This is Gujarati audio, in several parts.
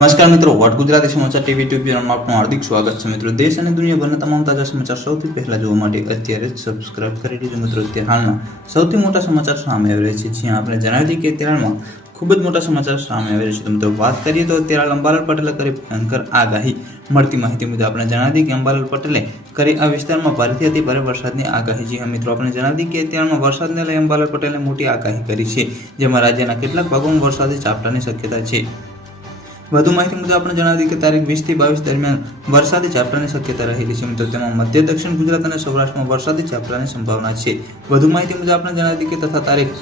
નમસ્કાર મિત્રો, વોટ ગુજરાતી સમાચાર ટીવી યુટ્યુબ ચેનલમાં આપનું હાર્દિક સ્વાગત છે. મિત્રો, દેશ અને દુનિયાભરના તમામ તાજા સમાચાર સૌથી પહેલા જોવા માટે અત્યારે જ સબસ્ક્રાઇબ કરી દીધું. મિત્રો, અત્યારે હાલમાં સૌથી મોટા સમાચાર સામે આવી રહ્યા છે, જ્યાં આપણે જણાવી દઈએ કે અત્યારે હાલમાં ખૂબ જ મોટા સમાચાર સામે આવી રહ્યા છે. તો મિત્રો, વાત કરીએ તો અત્યારે અંબાલાલ પટેલે કરી ભયંકર આગાહી. મળતી માહિતી મુજબ આપણે જણાવી દઈએ કે અંબાલાલ પટેલે કરી આ વિસ્તારમાં ભારેથી અતિ ભારે વરસાદની આગાહી. જી હા મિત્રો, આપણે જણાવી દઈએ કે અત્યારમાં વરસાદને લઈ અંબાલાલ પટેલે મોટી આગાહી કરી છે, જેમાં રાજ્યના કેટલાક ભાગોમાં વરસાદી ઝાપટાની શક્યતા છે. વધુ માહિતી મુજબ આપણે જણાવી દઈએ કે તારીખ 20 થી 22 દરમિયાન વરસાદી ઝાપટાની શક્યતા રહેલી છે. મિત્રો, તેમાં મધ્ય દક્ષિણ ગુજરાત અને સૌરાષ્ટ્રમાં વરસાદી ઝાપટાની સંભાવના છે. વધુ માહિતી મુજબ આપણે જણાવી દઈએ કે તથા તારીખ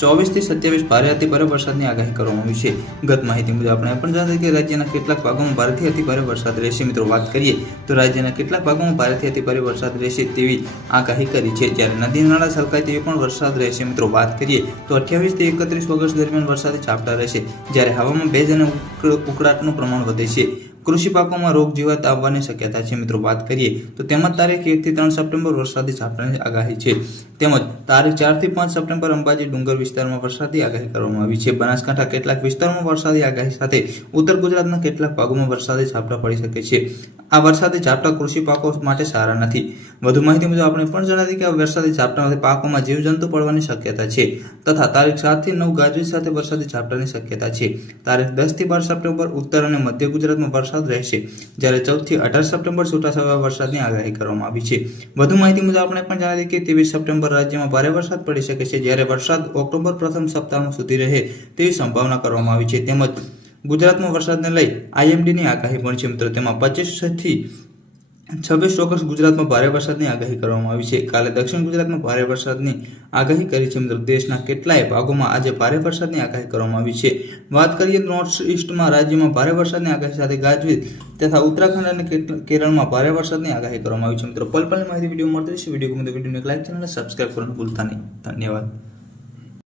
24 થી 27 ભારે અતિ ભારે વરસાદની આગાહી કરવામાં આવી છે. ગત માહિતી મુજબ આપણે પણ જણાવી દઈએ કે રાજ્યના કેટલાક ભાગોમાં ભારેથી અતિ ભારે વરસાદ રહેશે. મિત્રો, વાત કરીએ તો રાજ્યના કેટલાક ભાગોમાં ભારેથી અતિ ભારે વરસાદ રહેશે તેવી આગાહી કરી છે, જ્યારે નદી નાળા છલકાય તેવી પણ વરસાદ રહેશે. મિત્રો, વાત કરીએ તો 28 થી 31 ઓગસ્ટ દરમિયાન વરસાદી ઝાપટા રહેશે, જ્યારે હવામાં ભેજ અને ઉકળાટનું પ્રમાણ વધે છે. કૃષિ પાકોમાં રોગ જીવાત આવવાની શક્યતા છે. મિત્રો, વાત કરીએ તો તેમજ તારીખ 1 થી 3 સપ્ટેમ્બર વરસાદી ઝાપટાની આગાહી છે. તેમજ તારીખ 4 થી 5 સપ્ટેમ્બર અંબાજી ડુંગર વિસ્તારમાં વરસાદી આગાહી કરવામાં આવી છે. બનાસકાંઠા કેટલાક વિસ્તારોમાં વરસાદી આગાહી સાથે ઉત્તર ગુજરાતના કેટલાક ભાગોમાં વરસાદી ઝાપટા પડી શકે છે. આ વરસાદી ઝાપટા કૃષિ પાકો માટે સારા નથી. વધુ માહિતી મુજબ આપણે પણ જણાવી કે આ વરસાદી ઝાપટાથી પાકોમાં જીવજંતુ પડવાની શક્યતા છે, તથા તારીખ 7 થી 9 ગાજવીજ સાથે વરસાદી ઝાપટાની શક્યતા છે. તારીખ 10 થી 12 સપ્ટેમ્બર ઉત્તર અને મધ્ય ગુજરાતમાં વરસાદ રહેશે, જ્યારે 14 થી 18 સપ્ટેમ્બર છૂટાછવાયા વરસાદની આગાહી કરવામાં આવી છે. વધુ માહિતી મુજબ આપણે પણ જણાવી કે 23 સપ્ટેમ્બર રાજ્યમાં ભારે વરસાદ પડી શકે છે, જ્યારે વરસાદ ઓક્ટોબર પ્રથમ સપ્તાહ સુધી રહે તેવી સંભાવના કરવામાં આવી છે. તેમજ ગુજરાતમાં વરસાદને લઈ આઈએમડીની આગાહી પણ છે. મિત્રો, તેમાં 25 થી 26 ઓગસ્ટ ગુજરાતમાં ભારે વરસાદની આગાહી કરવામાં આવી છે. કાલે દક્ષિણ ગુજરાતમાં ભારે વરસાદની આગાહી કરી છે. મિત્રો, દેશના કેટલાય ભાગોમાં આજે ભારે વરસાદની આગાહી કરવામાં આવી છે. વાત કરીએ નોર્થ ઇસ્ટમાં રાજ્યમાં ભારે વરસાદની આગાહી સાથે ગાજવીજ તથા ઉત્તરાખંડ અને કેરળમાં ભારે વરસાદની આગાહી કરવામાં આવી છે. મિત્રો, પલ પલની માહિતી વિડીયો મળતી રહેશે. વિડીયો ગમે તો વિડીયોને લાઈક, ચેનલને સબસ્ક્રાઇબ કરવાનું ભૂલતા નહીં. ધન્યવાદ.